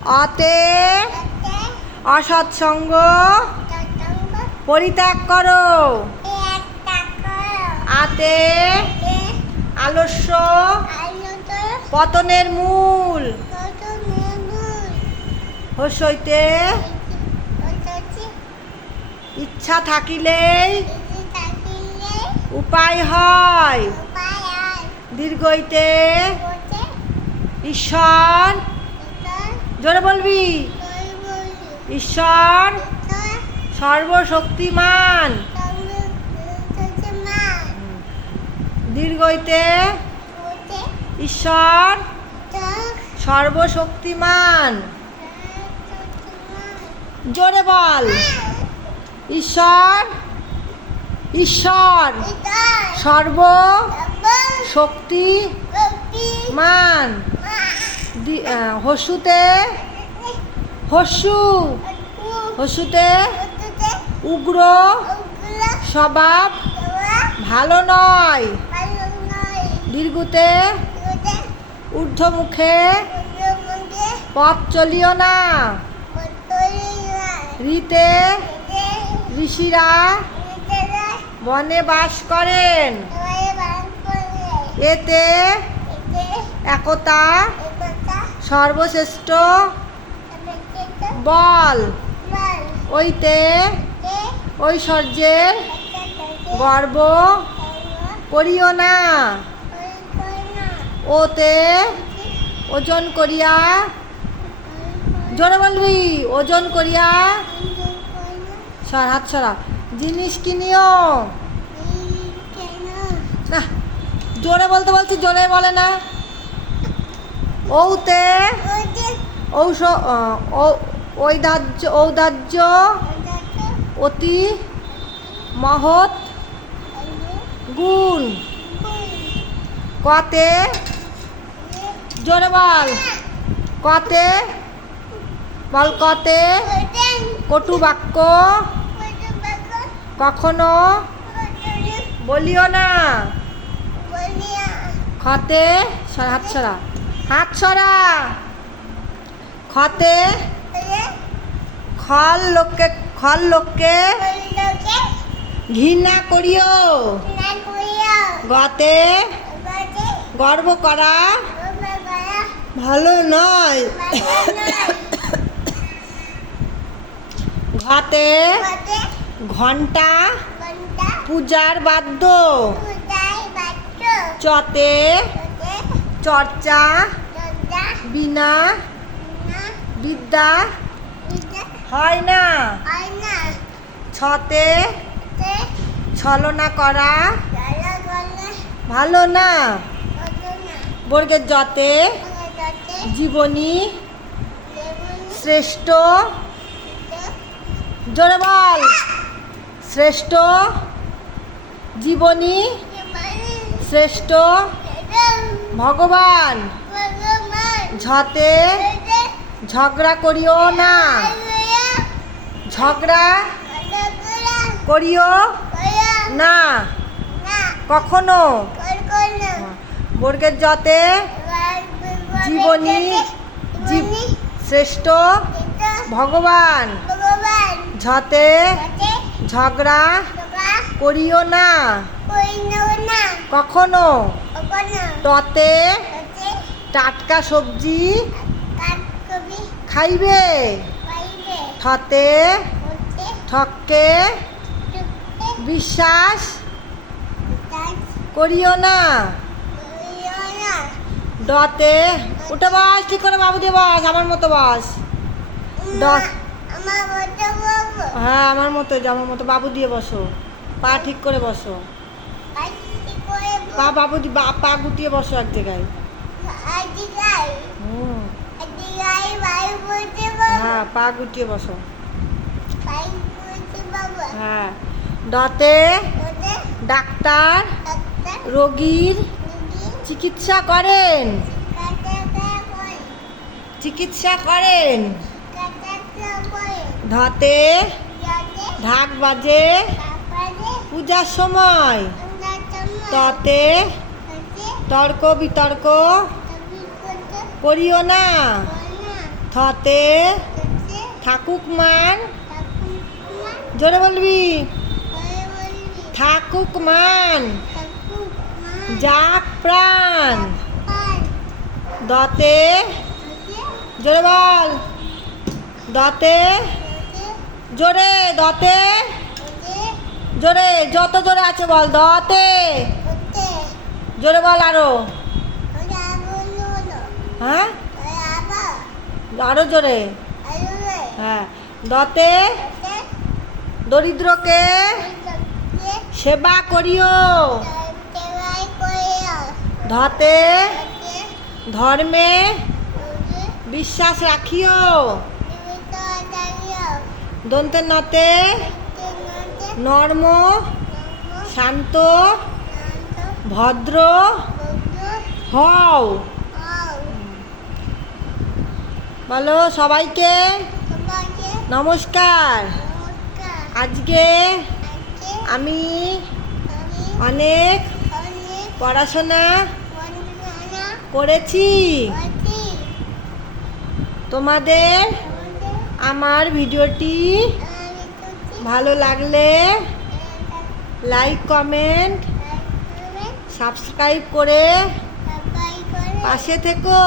অতে অসৎসঙ্গ পরিত্যাগ করো। আতে আলস্য পতনের মূল। হইতে ইচ্ছা থাকিলেই উপায় হয়। দীর্ঘইতে ঈশ্বর জোরে বলবি? ঈশ্বর সর্বশক্তিমান। দীর্ঘইতে ঈশ্বর সর্বশক্তিমান। জোরে বল। ঈশ্বর ঈশ্বর সর্ব শক্তিমান দি- আহ, হসুতে, হসু, হসুতে, উগ্র, স্বভাব, ভালো নয়, দীর্ঘতে, ঊর্ধ্বমুখে, পথ চলিও না, রীতে, ঋষিরা বনে বাস করেন, এতে, একতা সর্বশ্রেষ্ঠ বল। ওইতে ঐশ্বর্যের গর্ব করিও না। ওতে ওজন করিয়া জোরে বলবি ওজন করিয়া সর হাত সরা। জিনিস কিনিও। না জোরে বলতে বলছি জোরে বলে না। ঔতে ঔষ ঔদার্য ঔদার্য অতি মহৎ গুণ। কতে জোরে বল কতে বল কতে। কটু বাক্য কখনো বলিও না। খতে হাত সরা। হাত সরা। খতে খল লোককে খল লোককে ঘৃণা করিও। গতে গর্ব করা ভালো নয়। ঘতে ঘণ্টা পূজার বাদ্য। চতে চর্চা বিনা বিদ্যা হয় না। ছতে ছলনা করা ভালো না। বর্গের যতে জীবনী শ্রেষ্ঠ জোরে বল। শ্রেষ্ঠ জীবনী শ্রেষ্ঠ ভগবান। ঝতে ঝগড়া করিও না। ঝগড়া করিও না। কখনো। বর্গের যতে জীবনী জীব শ্রেষ্ঠ ভগবান। ঝতে ঝগড়া করিও না। কখনো। ততে টাটকা সবজি খাইবে? ঠতে ঠককে বিশ্বাস? করিও না। ডতে উঠে বস ঠিক করে বাবু দিয়ে বস? আমার মতো বস। হ্যাঁ আমার মতো আমার মতো। বাবু দিয়ে বসো। পা ঠিক করে বসো। পা বাবু পা গুটিয়ে বসো এক জায়গায়। হ্যাঁ পা গুটিয়ে বসো। হ্যাঁ। ডতে ডাক্তার, রোগীর চিকিৎসা করেন। চিকিৎসা করেন। ধতে ঢাক বাজে। পূজার সময়। ততে তর্ক বিতর্ক। করিও না। থতে থাকুক মান। জোরে বলবি? থাকুক মান। যাক প্রাণ। দতে জোরে বল। দতে জোরে দতে জোরে যত জোরে আছে বল। দতে জোরে বল আরও। হ্যাঁ? আরও জোরে। হ্যাঁ। দতে দরিদ্রকে সেবা করিও। ধতে ধর্মে বিশ্বাস রাখিও। দন্তের নতে নর্ম, শান্ত, ভদ্র হও। বলো সবাইকে নমস্কার। আজকে আমি অনেক পড়াশোনা করেছি। তোমাদের আমার ভিডিওটি ভালো লাগলে লাইক কমেন্ট সাবস্ক্রাইব করে পাশে থেকো।